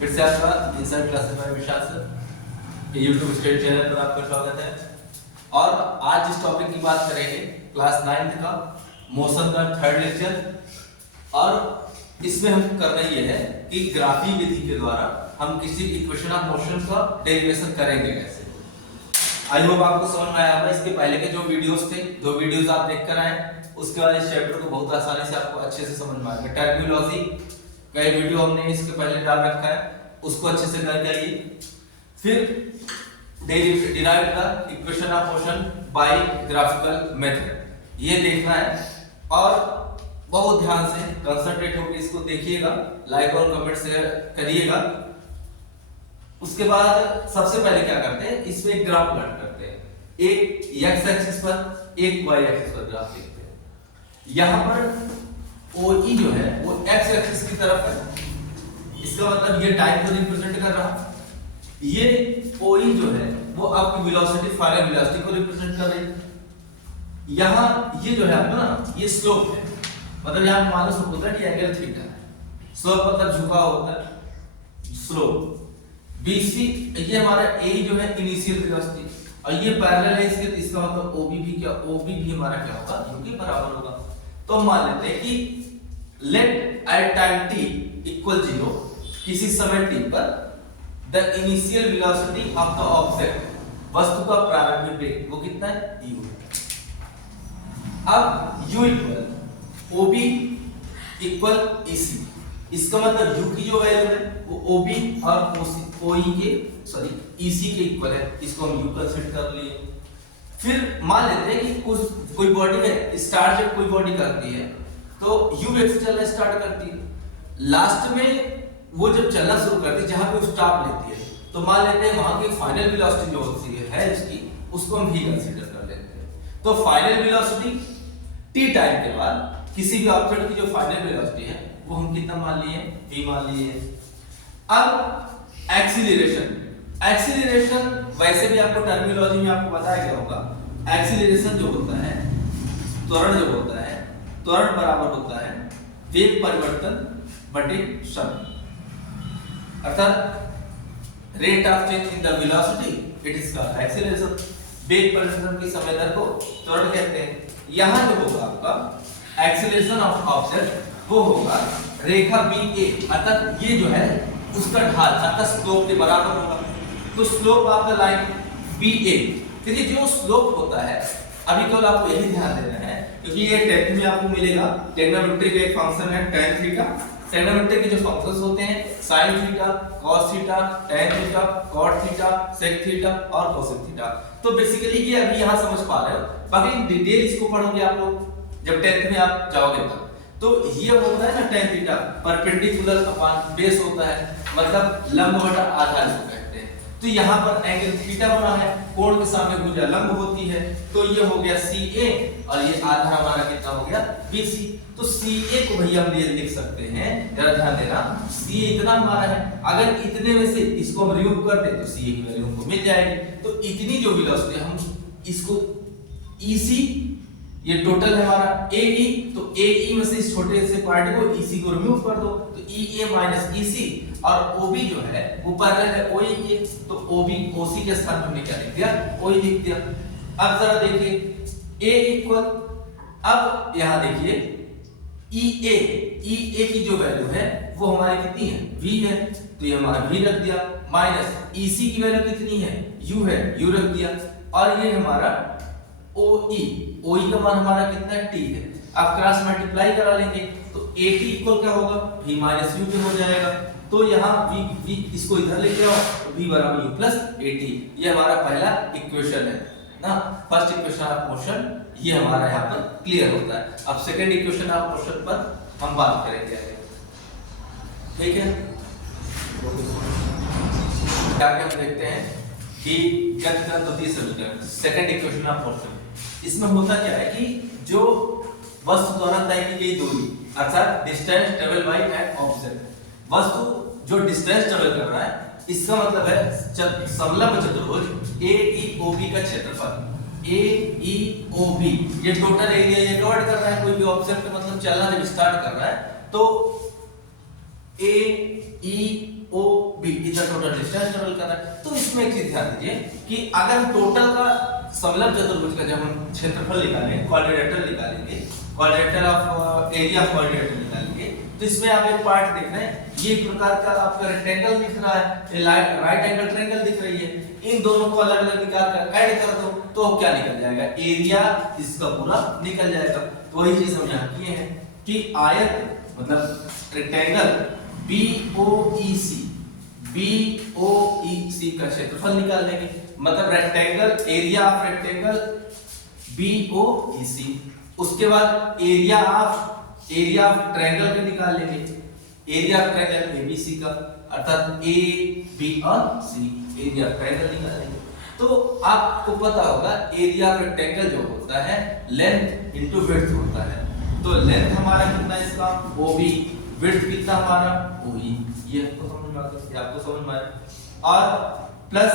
फिर से आपका इंसाइट क्लासेस बाय विशाल सर यूट्यूब स्टडी चैनल पर आपका स्वागत है। और आज इस टॉपिक की बात करेंगे क्लास 9th का मोशन का थर्ड लेक्चर। और इसमें हम करना ये है कि ग्राफी विधि के द्वारा हम किसी इक्वेशन ऑफ मोशन का डेरिवेशन करेंगे कैसे। आई होप आपको समझ में आया होगा। इसके पहले के जो वीडियोस थे, 2 वीडियोस आप देखकर आए, उसके बाद इस चैप्टर को बहुत आसानी से आपको अच्छे से समझ में आएगा। टर्मिनोलॉजी का एक वीडियो हमने इसके पहले डाल रखा है, उसको अच्छे से करके आइए। फिर derive the equation of motion by graphical method, ये देखना है और बहुत ध्यान से कंसंट्रेट होकर इसको देखिएगा, लाइक और कमेंट शेयर करिएगा। उसके बाद सबसे पहले क्या करते हैं, इसमें एक ग्राफ प्लॉट करते हैं। एक x एक्सिस पर, एक y एक्सिस पर ग्राफ देखते हैं। यहां पर OE जो है वो x एक्सिस की तरफ है, इसका मतलब ये टाइम को रिप्रेजेंट कर रहा। ये OE जो है वो आपकी वेलोसिटी, फाइनल वेलोसिटी को रिप्रेजेंट कर रही। यहां ये जो है आपका ना, ये स्लोप है, मतलब यहां मान लो होता है कि एंगल थीटा है। स्लोप मतलब झुका होता है, स्लोप। BC ये हमारा A जो है इनिशियल वेलोसिटी, और ये पैरेलल है इसके, तो इसका मतलब OB भी क्या, OB भी हमारा क्या होगा, u के बराबर होगा। तो मान लेते हैं कि let at time t equal 0, किसी समय t पर the initial velocity of the object, वस्तु का प्रारंभिक वेग वो कितना है, u। अब u equal OB equal EC, इसका मतलब u की जो वैल्यू है वो OB और OE के EC के इक्वल है, इसको हम u कंसीडर कर लिए। फिर मान लेते हैं कि कोई बॉडी है, स्टार्ट जब कोई बॉडी करती है तो u वेग से चलना स्टार्ट करती है। लास्ट में वो जब चलना शुरू करती है, जहां पे स्टॉप लेती है, तो मान लेते हैं वहां की फाइनल वेलोसिटी जो होती है इसकी, उसको हम v कंसीडर कर लेते हैं। तो फाइनल वेलोसिटी t टाइम के बाद किसी भी ऑब्जेक्ट की जो फाइनल वेलोसिटी है वो हम कितना मान लिए, v मान लिए। अब एक्सीलरेशन वैसे भी आपको टर्मिनोलॉजी में आपको बताया गया होगा। एक्सीलरेशन जो होता है, त्वरण जो होता है, त्वरण बराबर होता है वेग परिवर्तन बटे समय, अर्थात rate of change in the velocity it is called acceleration. वेग परिवर्तन की समय दर को त्वरण कहते हैं। यहां जो होगा आपका एक्सीलरेशन ऑफ ऑब्जेक्ट वो होगा रेखा BA, अर्थात ये जो है उसका ढाल अर्थात स्लोप के बराबर होगा। तो slope of the line BA, क्योंकि जो स्लोप होता है, अभी केवल आपको यही ध्यान देना है क्योंकि ये 10th में आपको मिलेगा। ट्रिग्नोमेट्री का एक फंक्शन है tan थीटा। ट्रिग्नोमेट्री के जो फंक्शंस होते हैं sin theta, cos theta, tan theta, cot theta, sec theta और cosec थीटा। तो बेसिकली ये अभी यहां समझ पा रहे हो, बाकी डिटेल इसको पढ़ोगे आप लोग जब 10th में आप जाओगे तब। तो ये होता है ना tan theta perpendicular upon base होता है, मतलब लंब बटा आधार इसको कहते हैं। तो यहाँ पर एंगल थीटा बना है, कोण के सामने भुजा लंब होती है, तो ये हो गया CA और ये आधार हमारा कितना हो गया BC। तो CA को भैया हम लिख सकते हैं, जरा ध्यान देना, CA इतना हमारा है। अगर इतने में से इसको हम रिमूव कर दें तो CA की वैल्यू हमको मिल जाएगी। तो इतनी जो वेलोसिटी हम इसको EC, ये टोटल है हमारा AE, तो AE में से इस छोटे से पार्ट को EC को रिमूव कर दो, तो EA माइनस EC, और OB जो है वो पैरेलल है OE के, तो OB OC के स्थान पर हमने क्या लिख दिया, OE लिख दिया। अब जरा देखिए A इक्वल, अब यहां देखिए EA की जो वैल्यू है वो हमारी कितनी है, V है, तो ये हमारा V रख दिया, माइनस EC की वैल्यू कितनी है, U है, U रख दिया, और ये हमारा OE का मान हमारा कितना है, T है। अब क्रॉस मल्टीप्लाई करा लेंगे तो AT इक्वल क्या होगा, V माइनस U हो जाएगा। तो यहाँ V इसको इधर लेके आओ, तो V बराबर U प्लस AT। ये हमारा पहला इक्वेशन है ना, फर्स्ट इक्वेशन ऑफ मोशन, ये हमारा यहाँ पर क्लियर होता है। अब सेकंड इक्वेशन ऑफ मोशन पर हम बात करेंगे आगे, ठीक है। आगे हम देखते हैं कि गति का द्वितीय समीकरण, सेकंड इक्वेशन ऑफ मोशन। इसमें होता क्या है कि जो वस्तु द्वारा तय की गई दूरी, अर्थात distance travel by an object, वस्तु जो डिस्टेंस ट्रेवल कर रहा है, इसका मतलब है समलंब चतुर्भुज AEOB का क्षेत्रफल, AEOB ये टोटल एरिया ये कवर कर रहा है। कोई भी ऑब्जेक्ट मतलब चलना जब स्टार्ट कर रहा है तो AEO बी इतना टोटल डिस्टेंस ट्रेवल कर रहा है। तो इसमें एक चीज ध्यान दीजिए कि अगर टोटल का समलंब चतुर्भुज का जब हम क्षेत्रफल निकालेंगे, क्वाड्रिलेटरल निकालेंगे, quadrilateral of area of quadrilateral निकालेंगे, तो इसमें आप एक पार्ट देख रहे हैं, ये एक प्रकार का आपका रेक्टेंगल दिख रहा है, ये राइट एंगल ट्रायंगल दिख रही है। इन दोनों को अलग अलग निकाल कर ऐड कर दो तो क्या निकल जाएगा, एरिया इसका पूरा निकल जाएगा। तो वही चीज हम यहाँ किए हैं कि आयत मतलब रेक्टेंगल BOEC का क्षेत्रफल निकाल लेंगे, मतलब rectangle area of rectangle BOEC। उसके बाद एरिया ऑफ ट्रायंगल का निकाल लेंगे, एरिया ऑफ ट्रायंगल ABC का, अर्थात AB और C, एरिया ऑफ ट्रायंगल निकाल लेंगे। तो आपको पता होगा एरिया ऑफ रेक्टेंगल जो होता है लेंथ इनटू विड्थ होता है। तो लेंथ हमारा कितना है इसका OB, विड्थ कितना हमारा OE, ये आपको समझ में आ गया, ये आपको समझ में आया। और plus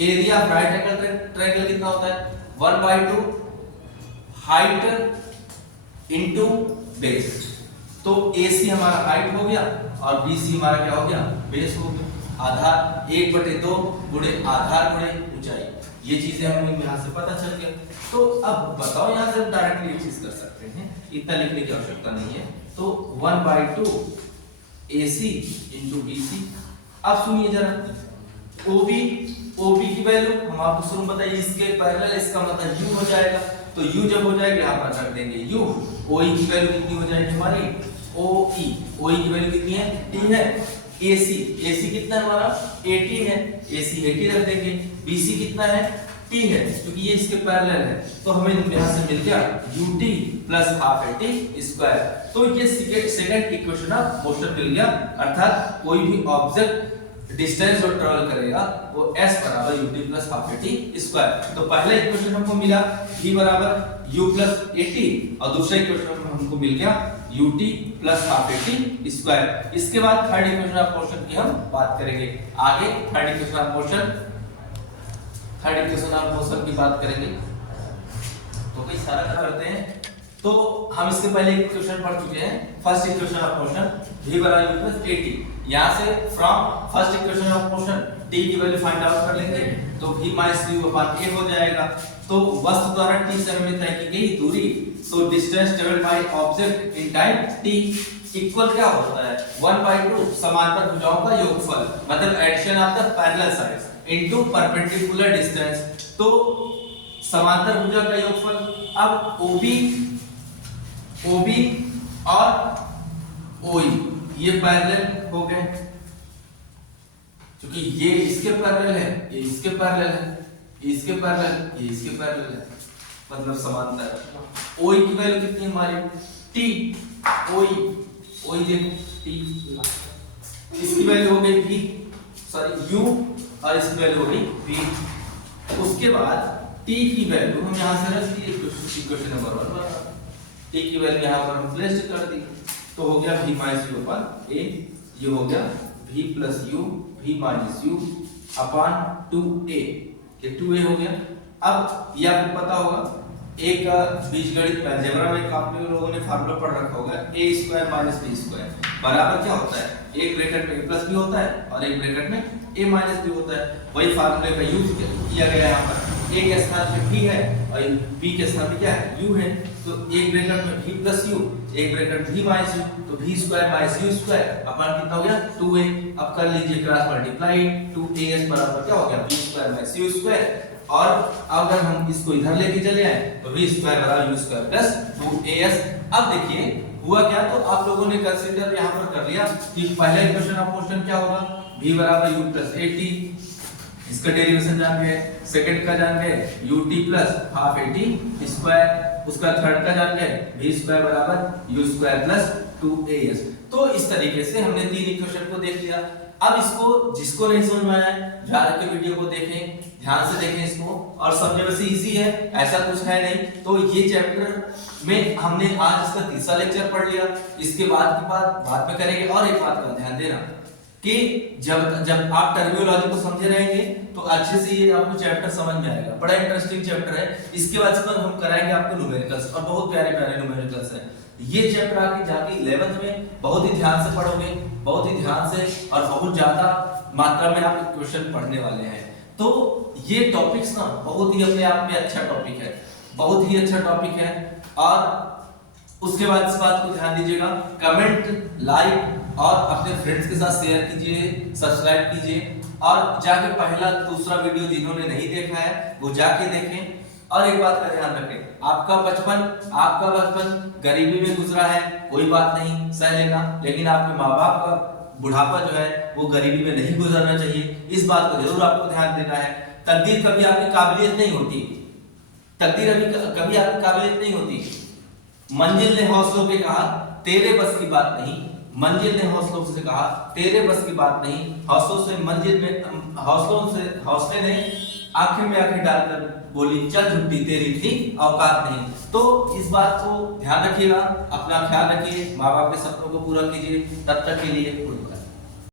area of right angle triangle कितना होता है 1/2 हाइट इनटू बेस। तो AC हमारा हाइट हो गया और BC हमारा क्या हो गया, बेस हो गया। आधार 1/2 गुणे आधार गुणे ऊंचाई, ये चीजें हमें यहाँ से पता चल गया। तो अब बताओ यहाँ से डायरेक्टली ये चीज कर सकते हैं, इतना लिखने की आवश्यकता नहीं है। तो 1/2 AC इंटू BC। अब सुनिए जरा, OB की वैल्यू हम आपको शुरू में बताइए, इसके पैरेलल, इसका मतलब U हो जाएगा। तो U जब हो जाएगा यहाँ पर रख देंगे U। OE की वैल्यू कितनी हो जाएगी हमारी OE की वैल्यू कितनी है T है। AC कितना है हमारा 80 है, AC 80 रख देंगे। BC कितना है T है, क्योंकि ये इसके पैरेलल है। तो हमें यहाँ से मिल गया UT plus half AT square. तो ये सेकंड इक्वेशन ऑफ मोशन मिल गया, अर्थात कोई भी ऑब्जेक्ट डिस्टेंस जो ट्रेवल करेगा वो S बराबर UT plus half AT square. तो पहला इक्वेशन हमको मिला V बराबर U प्लस AT, और दूसरा इक्वेशन हमको मिल गया UT plus half AT square. इसके बाद थर्ड इक्वेशन ऑफ मोशन की हम बात करेंगे आगे। थर्ड इक्वेशन ऑफ मोशन की बात करेंगे। तो कई सारा करते हैं, तो हम इससे पहले इक्वेशन पढ़ चुके हैं। First equation of motion V बराबर U प्लस AT। यहाँ से from first equation of motion T की वैल्यू फाइंड आउट कर लेंगे, तो V minus U upon A हो जाएगा। तो वस्तु द्वारा T से हमें तय की गई दूरी, तो distance travelled by object in time T equal क्या होता है 1/2 समांतर भुजाओं का योगफल, मतलब addition of the parallel sides into perpendicular distance. तो समांतर भुजा का योगफल। अब OB और OE ये पैरेलल हो गए, क्योंकि ये इसके पैरेलल है, ये इसके पैरेलल है, ये इसके पैरेलल, ये इसके पैरेलल है, मतलब समांतर। OE की वैल्यू कितनी है हमारी T, OE देखो T, इसकी वैल्यू हो गई V, सॉरी U, और इसकी वैल्यू हो गई V। उसके बाद T की वैल्यू हम यहां से रख दी, इक्वेशन नंबर 1 T की वैल्यू यहां पर हम प्लेस कर दी, तो हो गया V minus U upon A, ये हो गया V plus U, V minus U upon 2A, ये 2A हो गया। अब ये आपको पता होगा एक बीजगणित अलजेब्रा में आप लोगों ने फार्मूला पढ़ रखा होगा, a square minus b square बराबर क्या होता है, एक ब्रैकेट में a प्लस b होता है और एक ब्रैकेट में a माइनस b होता है। वही फार्मूले का यूज किया गया यहाँ पर, a के स्थान पे b है और b के स्थान पे क्या है u है, तो एक ब्रैकेट में v प्लस u, एक ब्रैकेट v माइनस u, तो v square minus u square upon कितना हो गया 2a। अब कर लीजिए क्रॉस मल्टीप्लाई, 2as बराबर क्या हो गया v square minus u square, और अगर हम इसको इधर लेके चले आए तो v स्क्वायर बराबर u स्क्वायर प्लस 2as। अब देखिए हुआ क्या, तो आप लोगों ने कंसीडर यहाँ पर कर लिया कि पहला इक्वेशन ऑफ मोशन क्या होगा, v बराबर u प्लस at, इसका डेरिवेशन जान गए, सेकंड का जान गए ut plus half at square, उसका थर्ड का जान गए v स्क्वायर बराबर u स्क्वायर प्लस 2as। तो इस तरीके से हमने तीन इक्वेशन को देख लिया। अब इसको जिसको नहीं समझ में आया ध्यान के वीडियो को देखें, ध्यान से देखें इसको, और समझने में से इजी है, ऐसा कुछ है नहीं। तो ये चैप्टर में हमने आज इसका तीसरा लेक्चर पढ़ लिया, इसके बाद में करेंगे। और एक बात का ध्यान देना कि जब आप टर्मिनोलॉजी को समझे रहेंगे तो अच्छे से ये आपको चैप्टर समझ में आएगा, बड़ा इंटरेस्टिंग चैप्टर है। इसके बाद हम कराएंगे आपको न्यूमेरिकल्स, और बहुत प्यारे प्यारे न्यूमेरिकल्स हैं। ये चैप्टर आके जाके 11th में बहुत ही ध्यान से पढ़ोगे, बहुत ही ध्यान से और बहुत ज्यादा मात्रा में आप क्वेश्चन पढ़ने वाले हैं। तो ये टॉपिक्स ना बहुत ही अपने आप में अच्छा टॉपिक है, बहुत ही अच्छा टॉपिक है। और उसके बाद इस बात को ध्यान दीजिएगा, कमेंट, लाइक और अपने फ्रेंड्स के साथ शेयर कीजिए, सब्सक्राइब कीजिए और जाके पहला दूसरा वीडियो जिन्होंने नहीं देखा है वो जाके देखें। और एक बात का ध्यान रखें, आपका बचपन गरीबी में गुजरा है, कोई बात नहीं, सह लेना, लेकिन आपके माँ बाप का बुढ़ापा जो है वो गरीबी में नहीं गुजरना चाहिए, इस बात को जरूर आपको ध्यान देना है। तकदीर कभी आपकी काबिलियत नहीं होती, तकदीर कभी आपकी काबिलियत नहीं होती। मंजिल ने हौसलों पे कहा तेरे बस की बात नहीं, मंजिल ने हौसलों से कहा तेरे बस की बात नहीं, हौसले ने आंखें में आंखें डालकर बोली चल झुट्टी तेरी थी औकात नहीं। तो इस बात को ध्यान रखिएगा, अपना ख्याल रखिए, माँ बाप के सपनों को पूरा कीजिए। तब तक के लिए